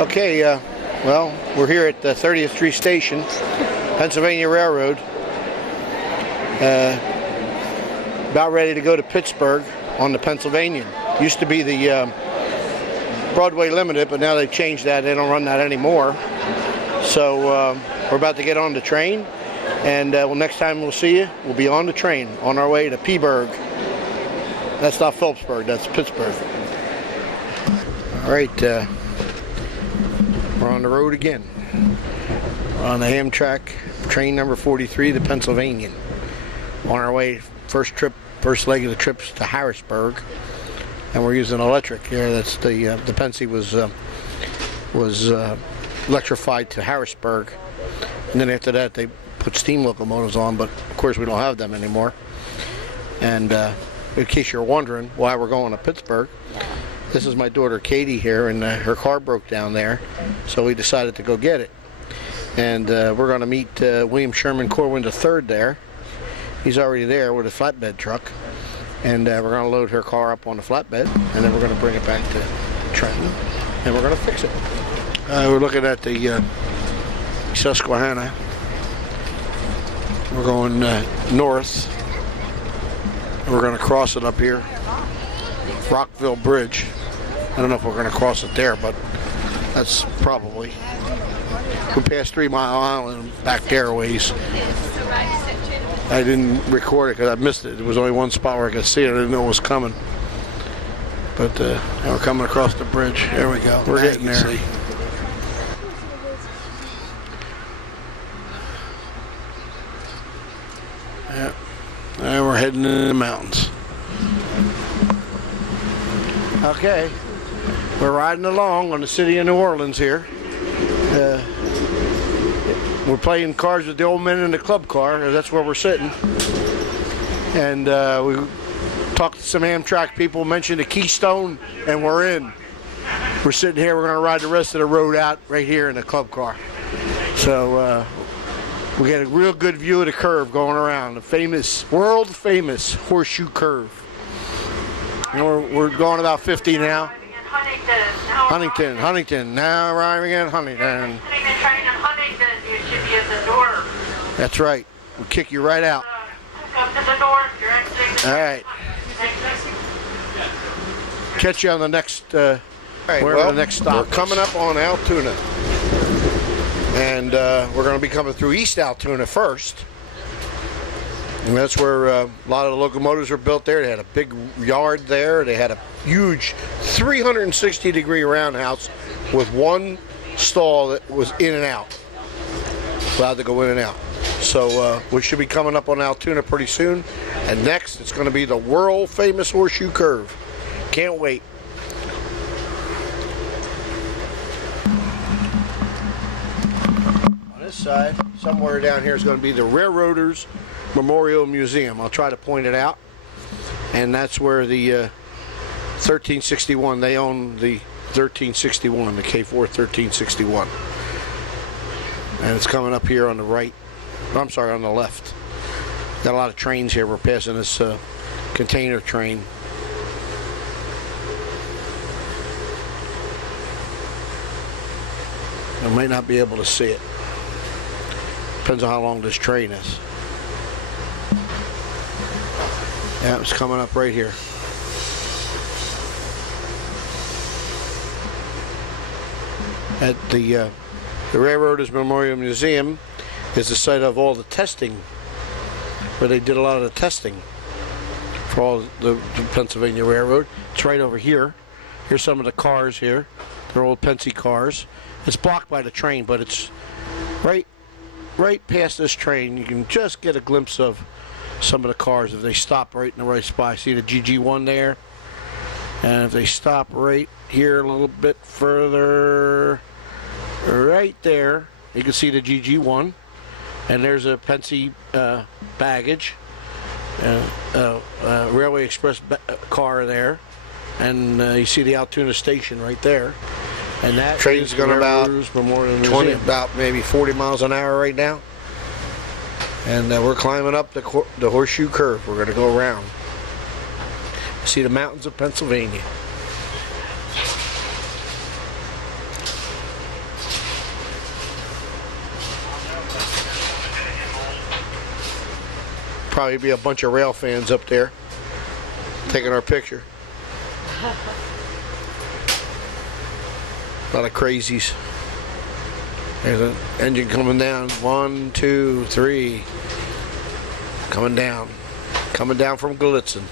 Okay, well, we're here at the 30th Street Station, Pennsylvania Railroad. About ready to go to Pittsburgh on the Pennsylvania. Used to be the Broadway Limited, but now they've changed that. They don't run that anymore. So we're about to get on the train, and well, next time we'll see you, we'll be on the train on our way to Pittsburgh. That's not Phillipsburg, that's Pittsburgh. All right, we're on the road again. We're on the AMTRAK, train number 43, the Pennsylvania. On our way, first leg of the trip to Harrisburg, and we're using electric here. That's the Pennsy was electrified to Harrisburg, and then after that they put steam locomotives on, but of course we don't have them anymore. And in case you're wondering why we're going to Pittsburgh, this is my daughter Katie here, and her car broke down there, so we decided to go get it. And we're going to meet William Sherman Corwin III there. He's already there with a flatbed truck, and we're going to load her car up on the flatbed, and then we're going to bring it back to Trenton, and we're going to fix it. We're looking at the Susquehanna. We're going north. We're going to cross it up here, Rockville Bridge. I don't know if we're going to cross it there, but that's probably. We passed 3 Mile Island back there ways. I didn't record it because I missed it. There was only one spot where I could see it. I didn't know it was coming. But we're coming across the bridge. There we go. We're getting there. See. Yeah. And we're heading into the mountains. Okay. We're riding along on the city of New Orleans here. We're playing cards with the old men in the club car. That's where we're sitting. And we talked to some Amtrak people, mentioned the Keystone, and we're in. We're sitting here. We're going to ride the rest of the road out right here in the club car. So we get a real good view of the curve going around, the famous, world-famous horseshoe curve. We're going about 50 now. Huntington. Now arriving at Huntington. That's right. We'll kick you right out. All right. Catch you on the next. The next stop. We're coming up on Altoona, and we're going to be coming through East Altoona first. And that's where a lot of the locomotives were built there. They had a big yard there. They had a huge 360-degree roundhouse with one stall that was in and out. Allowed to go in and out. So we should be coming up on Altoona pretty soon. And next, it's going to be the world-famous horseshoe curve. Can't wait. On this side, somewhere down here is going to be the Railroaders Memorial Museum. I'll try to point it out. And that's where the 1361, they own the 1361, the K4 1361. And it's coming up here on the right. I'm sorry, on the left. Got a lot of trains here. We're passing this container train. I might not be able to see it. Depends on how long this train is. Yeah, it's coming up right here. At the Railroaders Memorial Museum is the site of all the testing, where they did a lot of the testing for all the Pennsylvania Railroad. It's right over here. Here's some of the cars here. They're old Pennsy cars. It's blocked by the train, but it's right past this train. You can just get a glimpse of some of the cars if they stop right in the right spot. See the GG1 there? And if they stop right here a little bit further, right there, you can see the GG1. And there's a Pennsy baggage, Railway Express car there. And you see the Altoona station right there. And that train's going about maybe 40 miles an hour right now. And we're climbing up the horseshoe curve. We're going to go around. See the mountains of Pennsylvania. Probably be a bunch of rail fans up there taking our picture. A lot of crazies. There's an engine coming down. 1, 2, 3. Coming down. Coming down from Gallitzin.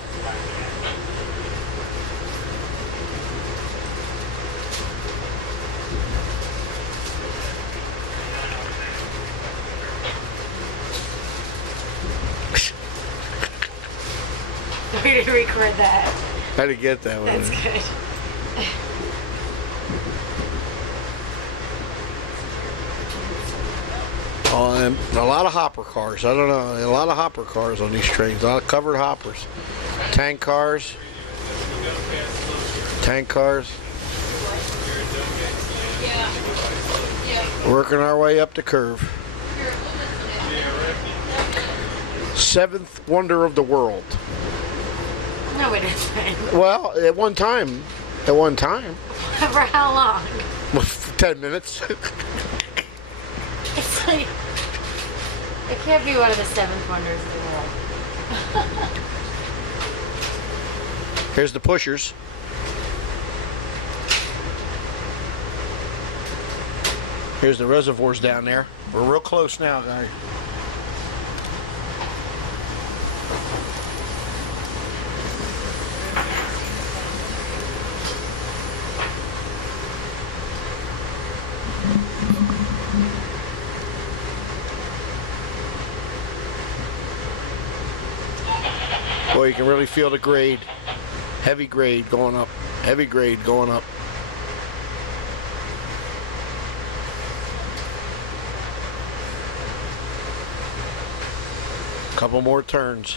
We didn't record that. How to get that one? That's good. Oh, and a lot of hopper cars. I don't know. A lot of hopper cars on these trains. A lot of covered hoppers. Tank cars. Tank cars. Working our way up the curve. Seventh wonder of the world. No, it isn't. Well, at one time. At one time. For how long? 10 minutes. It's like, it can't be one of the 7 wonders of the world. Here's the pushers. Here's the reservoirs down there. We're real close now, guys. Boy, you can really feel the grade. Heavy grade going up. Heavy grade going up. Couple more turns.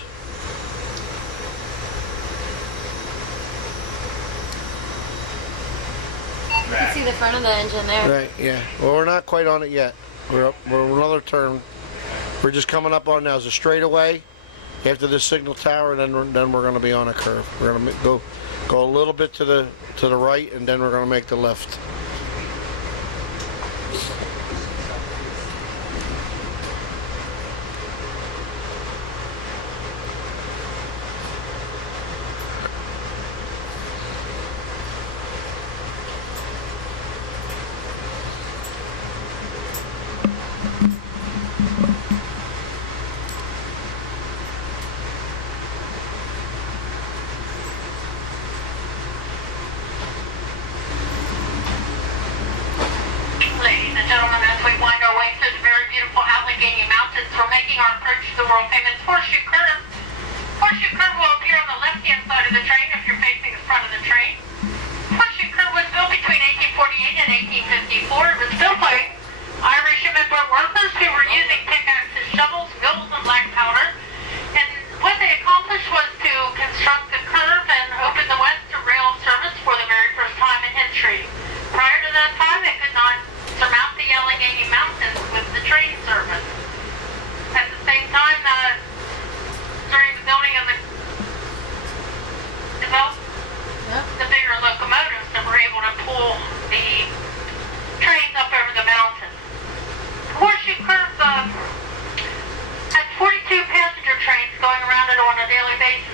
You can see the front of the engine there. Right, yeah. Well, we're not quite on it yet. We're up. We're another turn. We're just coming up on now. It's a straightaway. After this signal tower, then we're going to be on a curve. We're going to go a little bit to the right, and then we're going to make the left. Ladies and gentlemen, as we wind our way through the very beautiful Allegheny Mountains, we're making our approach to the world famous Horseshoe Curve. Horseshoe Curve will appear on the left-hand side of the train if you're facing the front of the train. Horseshoe Curve was built between 1848 and 1854. It was built by Irish immigrant workers who were using pickaxes, shovels, mills, and black powder. And what they accomplished was to construct the curve and open the west to rail service for the very first time in history. Prior to that time, they could not surmount the Allegheny Mountains with the train service. At the same time, during the building of the bigger locomotives that were able to pull the trains up over the mountains. The Horseshoe Curve had 42 passenger trains going around it on a daily basis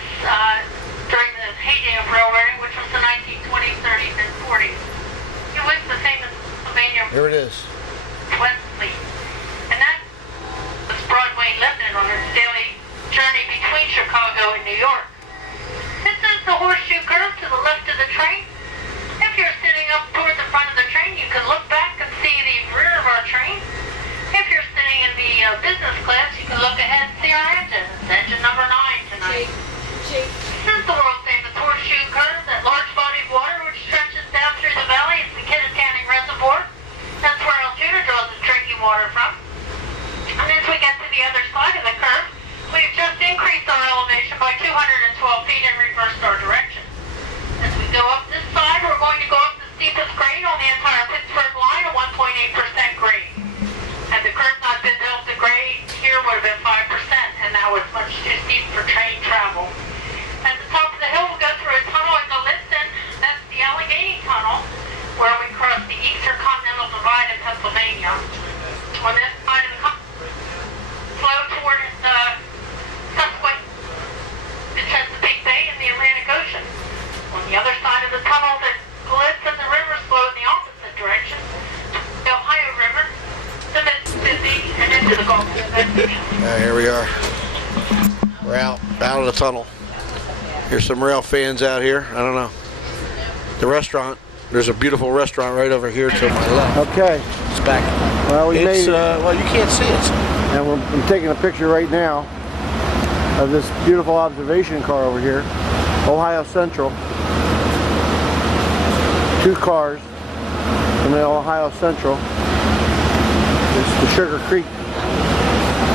during the heyday of railroading, which was the 1920s, 30s, and 40s. It was the famous Pennsylvania Here it is. West Fleet. And that was Broadway Limited on its daily journey between Chicago and New York. This is the Horseshoe Curve to the left of the train. If you're sitting up toward the front of the train, you can look back and see the rear of our train. If you're sitting in the business class, you can look ahead and see our engine. It's engine number 9 tonight. This is the world famous Horseshoe Curve, that large body of water which stretches down through the valley. It's the Kittatinny Reservoir. That's where Altoona draws its drinking water from. And as we get to the other side of the curve, we've just increased our elevation by 212 feet and reversed our direction. As we go up this Here we are. We're out of the tunnel. Here's some rail fans out here. I don't know. The restaurant. There's a beautiful restaurant right over here to my left. Okay. It's back. Well, we made it. Well, you can't see it. And I'm taking a picture right now of this beautiful observation car over here. Ohio Central. 2 cars from the Ohio Central. It's the Sugar Creek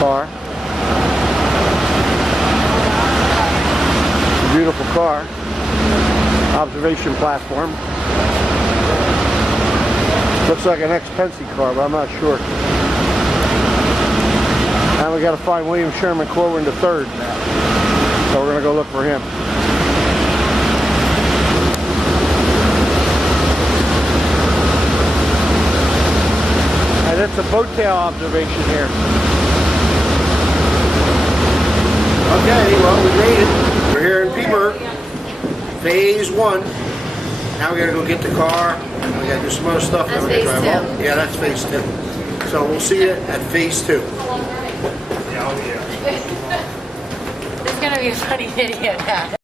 car. It's a beautiful car. Observation platform. Looks like an ex-Penske car, but I'm not sure. And we got to find William Sherman Corwin III. So we're going to go look for him. And it's a boat tail observation here. Okay, well, we made it. We're here in Pittsburgh, phase 1. Now we gotta go get the car. We gotta do some other stuff. That's Then we're gonna phase drive 2. home. Yeah, that's phase 2. So we'll see you at phase 2. This is gonna be a funny video now.